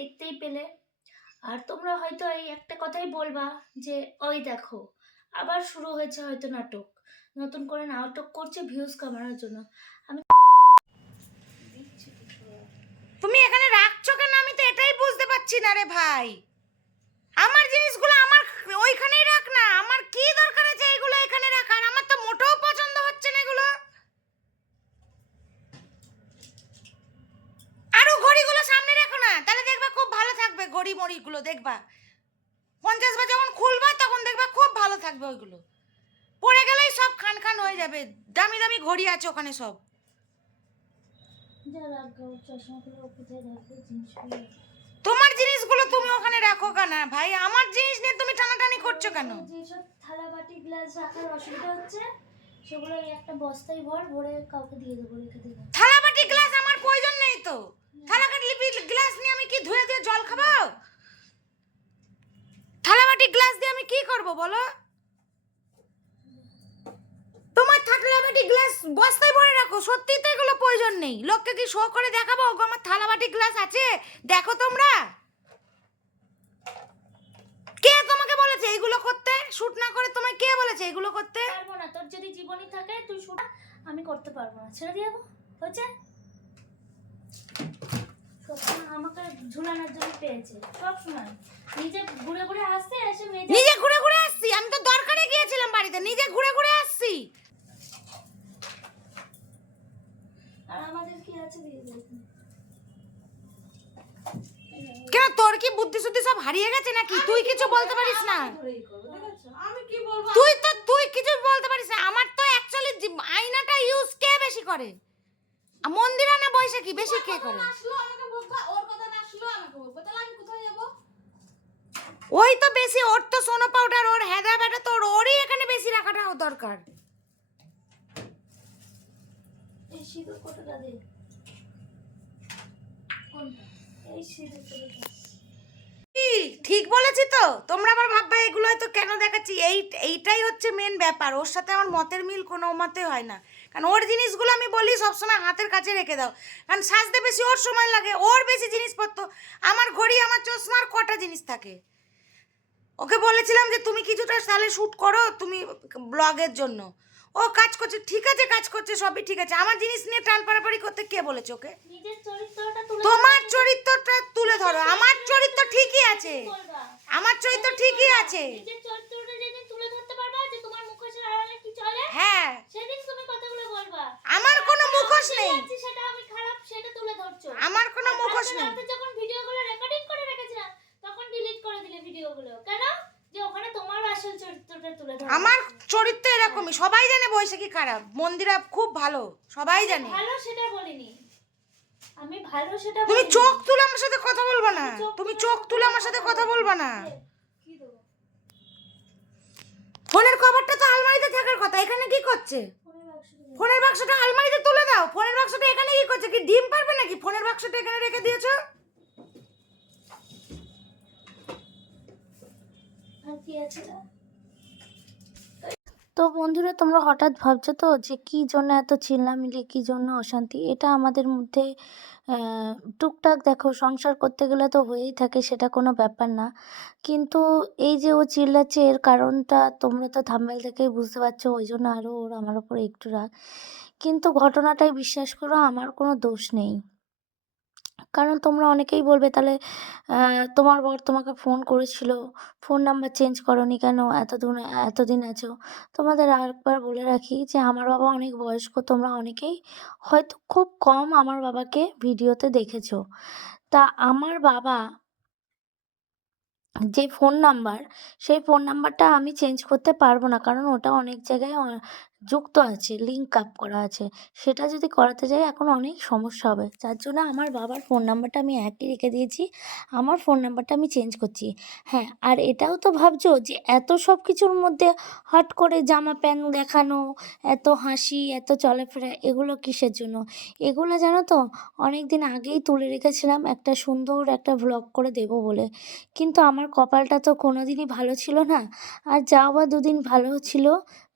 দেখতেই পেলে। আর তোমরা হয়তো এই একটা কথাই বলবা যে, ওই দেখো, আবার শুরু হয়েছে হয়তো নাটক। নতুন করে নাটক করছে ভিউজ কামানোর জন্য। আমি। তুমি এখানে রাখছো কেন? আমি তো এটাই বুঝতে পারছি না রে ভাই। আমার জিনিসগুলো আমার ওইখানেই রাখ না আমার কি দরকার আছে এগুলো এখানে রাখার আমার তো মোটেও পছন্দ হচ্ছে না এগুলো আরও ঘড়িগুলো সামনে রাখো না তাহলে দেখবা খুব ভালো থাকবে ঘড়ি মড়িগুলো দেখবা পঞ্চাশ বার যখন খুলবা তখন দেখবা খুব ভালো থাকবে ওইগুলো পড়ে গেলেই সব খান খান হয়ে যাবে দামি ঘড়ি আছে ওখানে সব। তোমার জিনিসগুলো তুমি ওখানে রাখো কেন? ভাই আমার জিনিস নিয়ে তুমি টানাটানি করছ কেন? যেসব থালা বাটি গ্লাস রাখার অসুবিধা হচ্ছে সেগুলো একটা বস্তায় ভর ভরে কাউকে দিয়ে দেবো রেখে দেবো। থালা বাটি গ্লাস আমার প্রয়োজন নেই তো? থালা বাটি গ্লাস নিয়ে আমি কি ধুয়ে দিয়ে জল খাব? থালা বাটি গ্লাস দিয়ে আমি কি করব বলো তোমার থালা বাটি গ্লাস বস্তায় ভরে রাখো। সত্যি তো এগুলো প্রয়োজন নেই। লোককে কি শো করে দেখাবো? ওগো আমার থালা বাটি গ্লাস আছে। দেখো তোমরা। কে তোমাকে বলেছে এইগুলো করতে? শুট না করে তোমায় কে বলেছে এগুলো করতে? পারব না। তোর যদি জীবনী থাকে তুই শুট। আমি করতে পারব না। ছেড়ে দিয়ে হচ্ছে আমাকে ঝুলানোর জন্য পেয়েছে। সব সময়। নিজে ঘুরে ঘুরে আসছে এসে নিজে ঘুরে ঘুরে আসছি। আমি তো দরকারে গিয়েছিলাম বাড়িতে। নিজে ঘুরে ঘুরে আসছি। আর আমাদের কি আছে দিয়ে দেবো কেন তোর কি বুদ্ধি শুদ্ধি সব হারিয়ে গেছে নাকি? তুই কিছু বলতে পারিস না। আমি কি বলব? তুই তো তুই কিছু বলতে পারিস না। আমার তো অ্যাকচুয়ালি আয়নাটা ইউজ কে বেশি করে? মন্দিরা না বৈশাখী বেশি কে করে? ওই তো বেশি ওর তো সোনো পাউডার ওর হেদা বেটা তোর ওরই এখানে বেশি রাখাটা দরকার। এই সিঁদুর কতটা দে এই সিঁদুর কতটা ঠিক বলেছি তো? তোমরা আবার ভাববে এগুলো হয়তো কেন দেখাচ্ছি? এই এইটাই হচ্ছে মেন ব্যাপার। ওর সাথে আমার মতের মিল কোনো মতে হয় না। কারণ ওর জিনিসগুলো আমি বলি সবসময় হাতের কাছে রেখে দাও। কারণ সাজতে বেশি ওর সময় লাগে ওর বেশি জিনিসপত্র। আমার ঘড়ি আমার চশমার কটা জিনিস থাকে? ওকে বলেছিলাম যে তুমি কিছুটা তাহলে শ্যুট করো তুমি ব্লগের জন্য। ও কাজ করছে ঠিক আছে কাজ করছে সবই ঠিক আছে। আমার জিনিস নিয়ে টান পাড়াপাড়ি করতে কে বলেছে ওকে? তোমার চরিত্রটা তুলে ধরো। আমার চরিত্র ঠিকই আছে। আমার চরিত্র ঠিকই আছে নিজের চরিত্রটা যেদিন তুলে ধরতে পারবা যে তোমার মুখোশের আড়ালে কি চলে হ্যাঁ সেদিন তুমি কথাগুলো বলবা আমার কোনো মুখোশ আমি নেই আছি সেটা আমি খারাপ সেটা তুলে ধরছো আমার কোনো আর মুখোশ কালকে নেই রাতে যখন ভিডিওগুলো রেকর্ডিং করে রেখেছিলাম তখন ডিলিট করে দিলে ভিডিওগুলো কেন যে ওখানে তোমার আসল চরিত্রটা তুলে ধরো আমার চরিত্র এরকমই সবাই জানে বৈশাখী খারাপ মন্দিরা খুব ভালো সবাই জানে। ভালো সেটা বলিনি। আমি ভালো সেটা তুমি চোখ তুলে আমার সাথে কথা বলবা না। তুমি চোখ তুলে আমার সাথে কথা বলবা না। ফোনের কভারটা তো আলমারিতে থাকার কথা এখানে কি করছে? ফোনের বাক্সটা আলমারিতে তুলে দাও। ফোনের বাক্সটা এখানে কি করছে? কি ডিম পারবে নাকি? ফোনের বাক্সটা এখানে রেখে দিয়েছ? আর কি আছে? তো বন্ধুরা, তোমরা হঠাৎ ভাবছ তো যে কি জন্য এত চিল্লা চিল্লামিলি কি জন্য অশান্তি? এটা আমাদের মধ্যে টুকটাক দেখো, সংসার করতে গেলে তো হয়েই থাকে, সেটা কোনো ব্যাপার না। কিন্তু এই যে ও চিল্লাচ্ছে, এর কারণটা তোমরা তো থাম্বেল থেকেই বুঝতে পারছ, ওই জন্য আরও ওর, আমার ওপরে একটু রাগ। কিন্তু ঘটনাটাই বিশ্বাস করো, আমার কোনো দোষ নেই। কারণ তোমরা অনেকেই বলবে তাহলে তোমার বর তোমাকে ফোন করেছিল ফোন নাম্বার চেঞ্জ করনি কেন? এতদিন এতদিন আছো। তোমাদের আরেকবার বলে রাখি যে, আমার বাবা অনেক বয়স্ক, তোমরা অনেকেই হয়তো খুব কম আমার বাবাকে ভিডিওতে দেখেছ। তা আমার বাবা যে ফোন নাম্বার সেই ফোন নাম্বারটা আমি চেঞ্জ করতে পারব না, কারণ ওটা অনেক জায়গায় যুক্ত আছে লিঙ্ক আপ করা আছে, সেটা যদি করাতে যাই এখন অনেক সমস্যা হবে। যার জন্য আমার বাবার ফোন নাম্বারটা আমি একই রেখে দিয়েছি, আমার ফোন নাম্বারটা আমি চেঞ্জ করছি। হ্যাঁ আর এটাও তো ভাবছ যে এত সব কিছুর মধ্যে হট করে জামা প্যান্ট দেখানো, এত হাসি, এত চলাফেরা, এগুলো কিসের জন্য? এগুলো জানো তো অনেক দিন আগেই তুলে রেখেছিলাম একটা সুন্দর একটা ভ্লগ করে দেবো বলে। কিন্তু আমার কপালটা তো কোনো দিনই ভালো ছিল না, আর যাও বা দুদিন ভালো ছিল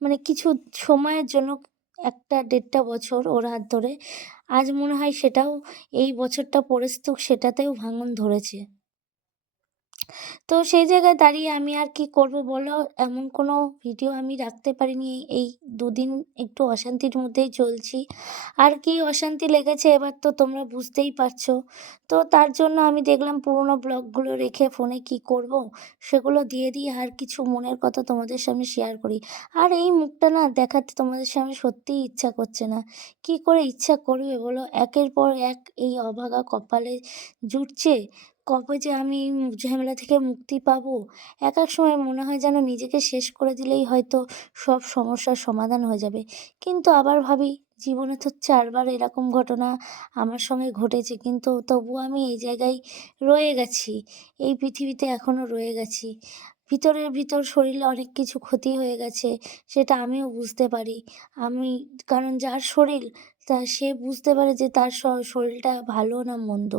মানে কিছু সময়ের জন্য একটা দেড়টা বছর ওর হাত ধরে। আজ মনে হয় সেটাও এই বছরটা পরেস্তুক সেটাতেও ভাঙন ধরেছে। তো সেই জায়গায় দাঁড়িয়ে আমি আর কি করব বলো? এমন কোনো ভিডিও আমি রাখতে পারিনি। এই দুদিন একটু অশান্তির মধ্যেই চলছি। আর কি অশান্তি লেগেছে এবার তো তোমরা বুঝতেই পারছ। তো তার জন্য আমি দেখলাম পুরোনো ব্লগগুলো রেখে ফোনে কি করব? সেগুলো দিয়ে দিই আর কিছু মনের কথা তোমাদের সামনে শেয়ার করি। আর এই মুখটা না দেখাতে তোমাদের সামনে সত্যিই ইচ্ছা করছে না। কি করে ইচ্ছা করবে বলো? একের পর এক এই অভাগা কপালে জুটছে। কবে যে আমি ঝামেলা থেকে মুক্তি পাবো? এক এক সময় মনে হয় যেন নিজেকে শেষ করে দিলেই হয়তো সব সমস্যার সমাধান হয়ে যাবে। কিন্তু আবার ভাবি, জীবনে তো চারবার এরকম ঘটনা আমার সঙ্গে ঘটেছে, কিন্তু তবুও আমি এই জায়গায় রয়ে গেছি, এই পৃথিবীতে এখনও রয়ে গেছি। ভিতরের ভিতর শরীরে অনেক কিছু ক্ষতি হয়ে গেছে, সেটা আমিও বুঝতে পারি। আমি, কারণ যার শরীর, তা সে বুঝতে পারে যে তার শরীরটা ভালো না মন্দ।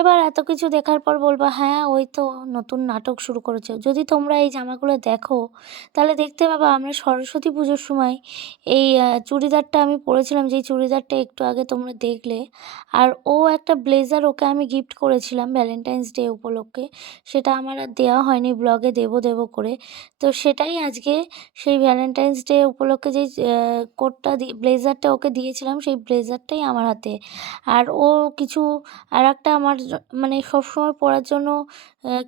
এবার এত কিছু দেখার পর বলবা হ্যাঁ ওই তো নতুন নাটক শুরু করেছে। যদি তোমরা এই জামাগুলো দেখো, তাহলে দেখতে পাবা আমরা সরস্বতী পুজোর সময় এই চুড়িদারটা আমি পরেছিলাম, যেই চুড়িদারটা একটু আগে তোমরা দেখলে। আর ও একটা ব্লেজার ওকে আমি গিফট করেছিলাম ভ্যালেন্টাইন্স ডে উপলক্ষে। সেটা আমার আর দেওয়া হয়নি, ব্লগে দেবো দেবো করে। তো সেটাই আজকে সেই ভ্যালেন্টাইন্স ডে উপলক্ষে যেই কোটটা ব্লেজারটা ওকে দিয়েছিলাম, সেই ব্লেজারটাই আমার হাতে। আর ও কিছু, আর একটা আমার মানে সবসময় পরার জন্য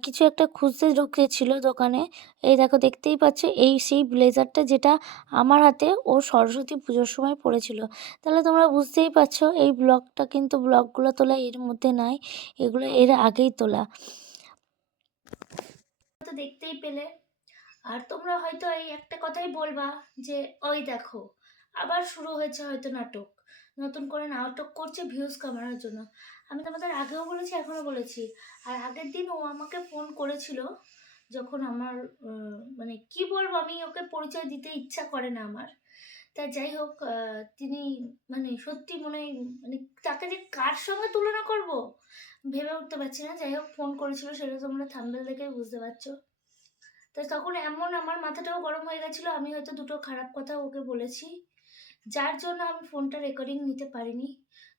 কিছু একটা খুঁজতে ঢুকেছিল দোকানে। এই দেখো, দেখতেই পাচ্ছ, এই সেই ব্লেজারটা যেটা আমার হাতে ও সরস্বতী পুজোর সময় পরেছিল তাহলে তোমরা বুঝতেই পারছ, এই ব্লগটা কিন্তু ব্লগগুলো তোলা এর মধ্যে নাই, এগুলো এর আগেই তোলা। তো দেখতেই পেলে। আর তোমরা হয়তো এই একটা কথাই বলবা যে, ওই দেখো, আবার শুরু হয়েছে হয়তো নাটক। নতুন করে নাটক করছে ভিউজ কামানোর জন্য। আমি তোমাদের আগেও বলেছি এখনও বলেছি। আর আগের দিন ও আমাকে ফোন করেছিল যখন আমার মানে কি বলব, আমি ওকে পরিচয় দিতে ইচ্ছা করে না আমার। তা যাই হোক তিনি মানে সত্যি মনে মানে তাকে যে কার সঙ্গে তুলনা করব? ভেবে উঠতে পারছি না। যাই হোক ফোন করেছিল, সেটা তোমরা থাম্বেল দেখে বুঝতে পারছ। তো তখন এমন আমার মাথাটাও গরম হয়ে গেছিল, আমি হয়তো দুটো খারাপ কথা ওকে বলেছি। যার জন্য আমি ফোনটা রেকর্ডিং নিতে পারিনি।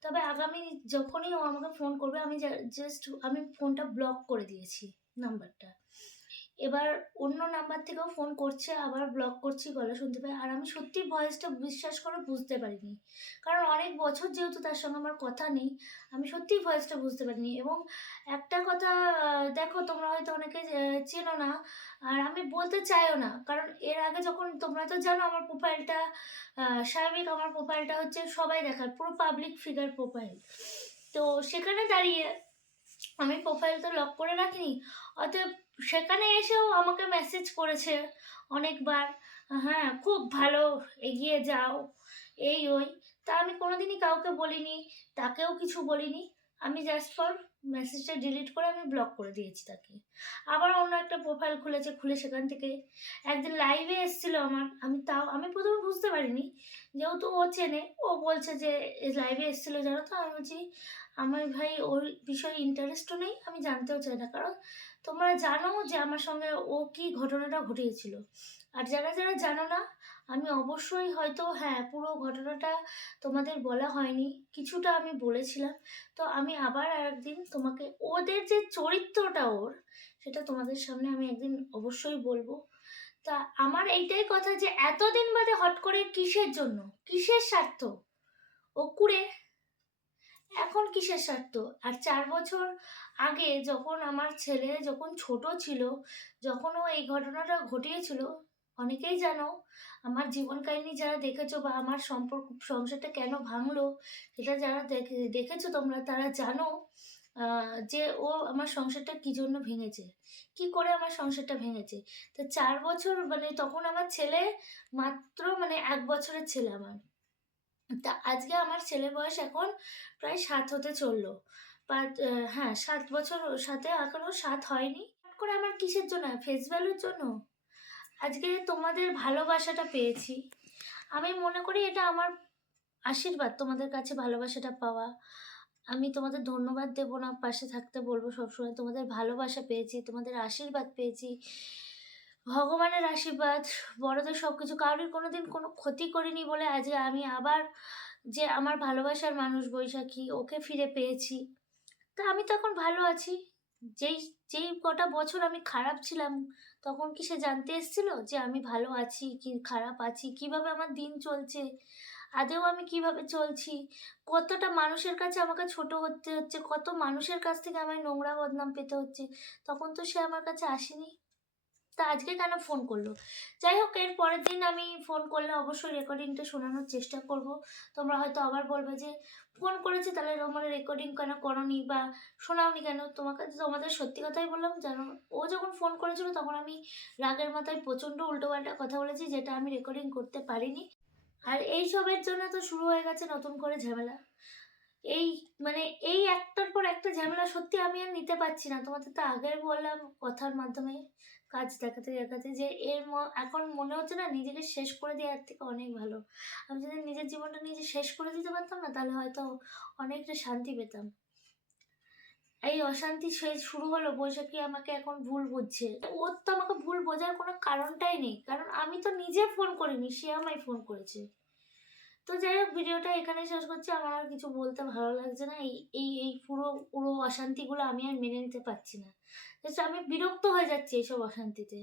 তবে আগামী যখনই ও আমাকে ফোন করবে, আমি জাস্ট আমি ফোনটা ব্লক করে দিয়েছি নাম্বারটা এবার অন্য নাম্বার থেকেও ফোন করছে, আবার ব্লক করছি, গলা শুনতে পাই আর আমি সত্যি ভয়েসটা বিশ্বাস করে বুঝতে পারিনি। কারণ অনেক বছর যেহেতু তার সঙ্গে আমার কথা নেই, আমি সত্যিই ভয়েসটা বুঝতে পারিনি। এবং একটা কথা দেখো, তোমরা হয়তো অনেকে চেনো না, আর আমি বলতে চাইও না। কারণ এর আগে যখন তোমরা তো জানো আমার প্রোফাইলটা স্বাভাবিক আমার প্রোফাইলটা হচ্ছে সবাই দেখার, পুরো পাবলিক ফিগার প্রোফাইল তো সেখানে দাঁড়িয়ে আমি প্রোফাইল তো লক করে রাখিনি। অতএব সেখানে এসেও আমাকে মেসেজ করেছে অনেকবার হ্যাঁ খুব ভালো, এগিয়ে যাও। এই ওই। তা আমি কোনোদিনই কাউকে বলিনি, তাকেও কিছু বলিনি। আমি জাস্ট ফর মেসেজটা ডিলিট করে আমি ব্লক করে দিয়েছি তাকে। আবার অন্য একটা প্রোফাইল খুলেছে, খুলে সেখান থেকে। একদিন লাইভে এসেছিল আমার। আমি তাও, আমি প্রথমে বুঝতে পারিনি। যেহেতু ও চেনে, ও বলছে যে লাইভে এসেছিল, জানো তো? আমি বলছি আমার ভাই ওর বিষয়ে ইন্টারেস্টও নেই, আমি জানতেও চাই না। কারণ তোমরা জানো যে আমার সঙ্গে ও কি ঘটনাটা ঘটিয়েছিল। আর যারা যারা জানো না, আমি অবশ্যই হয়তো হ্যাঁ পুরো ঘটনাটা তোমাদের বলা হয়নি, কিছুটা আমি বলেছিলাম। তো আমি আবার আর একদিন তোমাকে, ওদের যে চরিত্রটা ওর, সেটা তোমাদের সামনে আমি একদিন অবশ্যই বলব। তা আমার এইটাই কথা যে, এতদিন বাদে হট করে কিসের জন্য? কিসের স্বার্থ? ও কুড়ে এখন কিসের স্বার্থ? আর চার বছর আগে যখন আমার ছেলে যখন ছোট ছিল যখন ও এই ঘটনাটা ঘটিয়েছিল, অনেকেই জানো আমার জীবন কাহিনী যারা দেখেছ বা আমার সম্পর্ক, সংসারটা কেন ভাঙলো, সেটা যারা দেখে, দেখেছ তোমরা, তারা জানো যে ও আমার সংসারটা কি জন্য ভেঙেছে? কি করে আমার সংসারটা ভেঙেছে? তো চার বছর মানে তখন আমার ছেলে মাত্র মানে এক বছরের ছেলে আমার। তা আজকে আমার ছেলের বয়স এখন প্রায় সাত হতে চলল। পাঁচ হ্যাঁ সাত বছর সাথে এখনও সাত হয়নি। করে আমার কিসের জন্য? ফেস ভ্যালুর জন্য? আজকে তোমাদের ভালোবাসাটা পেয়েছি। আমি মনে করি এটা আমার আশীর্বাদ, তোমাদের কাছে ভালোবাসাটা পাওয়া। আমি তোমাদের ধন্যবাদ দেবো না, পাশে থাকতে বলব সবসময়। তোমাদের ভালোবাসা পেয়েছি, তোমাদের আশীর্বাদ পেয়েছি। ভগবানের আশীর্বাদ, বড়দের সব কিছু কারোরই কোনো দিন কোনো ক্ষতি করিনি বলে আজ আমি আবার যে আমার ভালোবাসার মানুষ বৈশাখী, ওকে ফিরে পেয়েছি। তা আমি তো এখন ভালো আছি। যেই যেই কটা বছর আমি খারাপ ছিলাম, তখন কি সে জানতে এসেছিল যে আমি ভালো আছি, কি খারাপ আছি, কীভাবে আমার দিন চলছে, আদেও আমি কীভাবে চলছি? কতটা মানুষের কাছে আমাকে ছোট হতে হচ্ছে, কত মানুষের কাছ থেকে আমায় নোংরা বদনাম পেতে হচ্ছে, তখন তো সে আমার কাছে আসেনি। তা আজকে কেন ফোন করল? যাই হোক, এর পরের দিন আমি ফোন করলে অবশ্যই রেকর্ডিংটা শোনানোর চেষ্টা করব। তোমরা হয়তো আবার বলবে যে ফোন করেছি, তাহলে তোমরা রেকর্ডিং কেন করনি বা শোনাওনি কেন? তোমাকে তোমাদের সত্যি কথাই বললাম জানো ও যখন ফোন করেছিল, তখন আমি রাগের মাথায় প্রচণ্ড উল্টোপাল্টা কথা বলেছি, যেটা আমি রেকর্ডিং করতে পারিনি। আর এই সবের জন্য তো শুরু হয়ে গেছে নতুন করে ঝামেলা। এই মানে এই একটার পর একটা ঝামেলা সত্যি আমি আর নিতে পারছি না। তোমাদের তো আগের বললাম কথার মাধ্যমে। কাজ দেখাতে দেখাতে যে এর এখন মনে হচ্ছে না নিজেকে শেষ করে দেওয়ার থেকে অনেক ভালো। আমি যদি নিজের জীবনটা নিজে শেষ করে দিতে পারতাম না, তাহলে হয়তো অনেকটা শান্তি পেতাম। এই অশান্তি সে শুরু হলো, বৈশাখী আমাকে এখন ভুল বুঝছে। ওর তো আমাকে ভুল বোঝার কোনো কারণটাই নেই। কারণ আমি তো নিজে ফোন করিনি, সে আমায় ফোন করেছে। তো যাই হোক, ভিডিওটা এখানে শেষ করছি। আমার আর কিছু বলতে ভালো লাগছে না। এই এই এই পুরো পুরো অশান্তিগুলো আমি আর মেনে নিতে পারছি না। আমি বিরক্ত হয়ে যাচ্ছি এইসব অশান্তিতে।